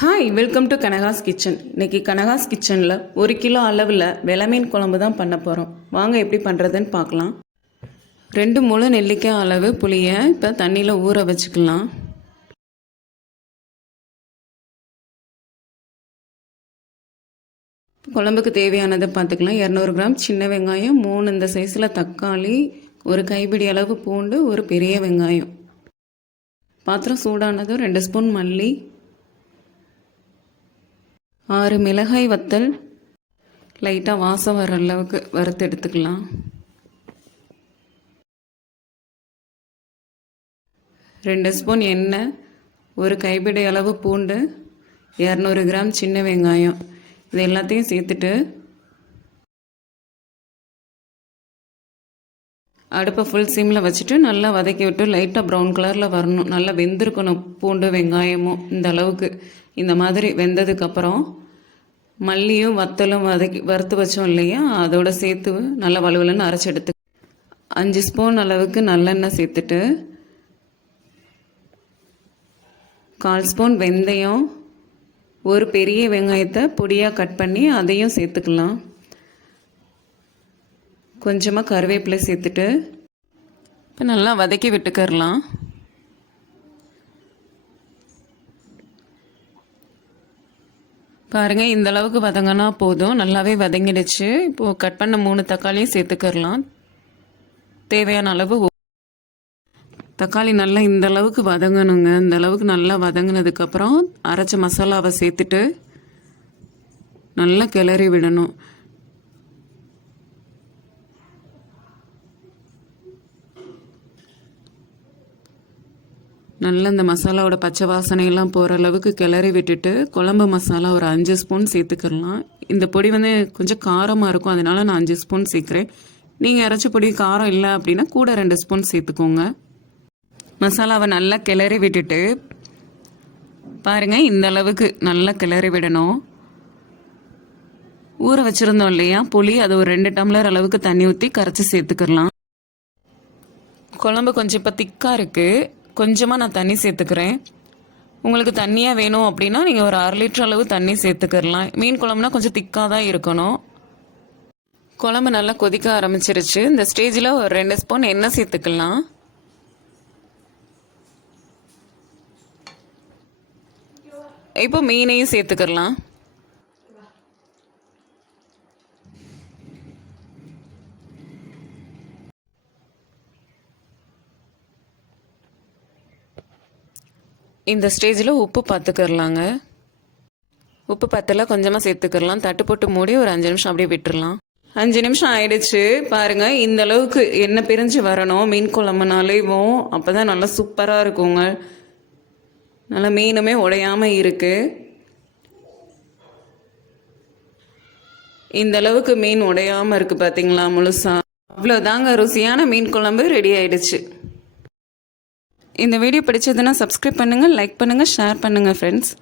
Hi welcome to Kanaka's kitchen இன்னைக்கு கனகாஸ் கிச்சனில் ஒரு கிலோ அளவில் விளமீன் குழம்பு தான் பண்ண போகிறோம் வாங்க எப்படி பண்ணுறதுன்னு பார்க்கலாம். ரெண்டு முழு நெல்லிக்காய் அளவு புளியை இப்போ தண்ணியில் ஊற வச்சுக்கலாம். குழம்புக்கு தேவையானதை பார்த்துக்கலாம். இரநூறு கிராம் சின்ன வெங்காயம் மூணு இந்த சைஸில் தக்காளி ஒரு கைப்பிடி அளவு பூண்டு ஒரு பெரிய வெங்காயம். பாத்திரம் சூடானதும் ரெண்டு ஸ்பூன் மல்லி ஆறு மிளகாய் வத்தல். லைட்டாக வாசம் வர அளவுக்கு வறுத்து எடுத்துக்கலாம். ரெண்டு ஸ்பூன் எண்ணெய் ஒரு கைப்பிடி அளவு பூண்டு இரநூறு கிராம் சின்ன வெங்காயம். இது எல்லாத்தையும் சேர்த்துட்டு அடுப்பை ஃபுல் சிம்மில் வச்சுட்டு நல்லா வதக்கி விட்டு லைட்டாக ப்ரௌன் கலரில் வரணும். நல்லா வெந்திருக்கணும் பூண்டு வெங்காயமும் இந்த அளவுக்கு. இந்த மாதிரி வெந்ததுக்கப்புறம் மல்லியும் வத்தலும் வதக்கி வறுத்து வச்சோம் இல்லையா? அதோட சேர்த்து நல்லா வலுவலுன்னு அரைச்சி எடுத்து அஞ்சு ஸ்பூன் அளவுக்கு நல்லெண்ணெய் சேர்த்துட்டு கால் ஸ்பூன் வெந்தயம் ஒரு பெரிய வெங்காயத்தை பொடியாக கட் பண்ணி அதையும் சேர்த்துக்கலாம். கொஞ்சமாக கருவேப்பிலை சேர்த்துட்டு இப்போ நல்லா வதக்கி விட்டுக்கரலாம் பாருங்கள் இந்த அளவுக்கு வதங்கினா போதும். நல்லாவே வதங்கிடுச்சு. இப்போது கட் பண்ண மூணு தக்காளியும் சேர்த்துக்கரலாம் தேவையான அளவு தக்காளி நல்லா இந்த அளவுக்கு வதங்கணுங்க. இந்த அளவுக்கு நல்லா வதங்கினதுக்கப்புறம் அரைச்ச மசாலாவை சேர்த்துட்டு நல்லா கிளறி விடணும். நல்லா இந்த மசாலாவோட பச்சை வாசனையெல்லாம் போகிற அளவுக்கு கிளறி விட்டுட்டு குழம்பு மசாலா ஒரு அஞ்சு ஸ்பூன் சேர்த்துக்கலாம். இந்த பொடி வந்து கொஞ்சம் காரமாக இருக்கும் அதனால நான் அஞ்சு ஸ்பூன் சேர்க்குறேன். நீங்கள் இறச்சி பொடி காரம் இல்லை அப்படின்னா கூட ரெண்டு ஸ்பூன் சேர்த்துக்கோங்க. மசாலாவை நல்லா கிளறி விட்டுட்டு பாருங்கள் இந்த அளவுக்கு நல்லா கிளறி விடணும். ஊற வச்சுருந்தோம் இல்லையா புளி அது ஒரு ரெண்டு டம்ளர் அளவுக்கு தண்ணி ஊற்றி கரைச்சி சேர்த்துக்கிறலாம் குழம்பு கொஞ்சம் இப்போ திக்காக இருக்குது கொஞ்சமாக நான் தண்ணி சேர்த்துக்கிறேன். உங்களுக்கு தண்ணியாக வேணும் அப்படின்னா நீங்கள் ஒரு அரை லிட்டர் அளவு தண்ணி சேர்த்துக்கிறலாம். மீன் குழம்புனா கொஞ்சம் திக்காக தான் இருக்கணும். குழம்பு நல்லா கொதிக்க ஆரம்பிச்சிருச்சு. இந்த ஸ்டேஜில் ஒரு ரெண்டு ஸ்பூன் எண்ணெய் சேர்த்துக்கலாம். இப்போ மீனையும் சேர்த்துக்கிறலாம். இந்த ஸ்டேஜில் உப்பு பார்த்துக்கிறலாங்க உப்பு பத்தில் கொஞ்சமாக சேர்த்துக்கிறலாம். தட்டு போட்டு மூடி ஒரு அஞ்சு நிமிஷம் அப்படியே விட்டுடலாம் அஞ்சு நிமிஷம் ஆயிடுச்சு. பாருங்க இந்த அளவுக்கு எண்ணெய் பிரிஞ்சு வரணும். மீன் குழம்புனாலேவும் அப்போ தான் நல்லா சூப்பராக இருக்குங்க. நல்லா மீனுமே உடையாமல் இருக்குது இந்த அளவுக்கு மீன் உடையாமல் இருக்குது பார்த்தீங்களா முழுசா? அவ்வளோதாங்க ருசியான மீன் குழம்பு ரெடி ஆயிடுச்சு. இந்த வீடியோ பிடிச்சதுன்னா சப்ஸ்கிரைப் பண்ணுங்கள் லைக் பண்ணுங்கள் ஷேர் பண்ணுங்கள் ஃப்ரெண்ட்ஸ்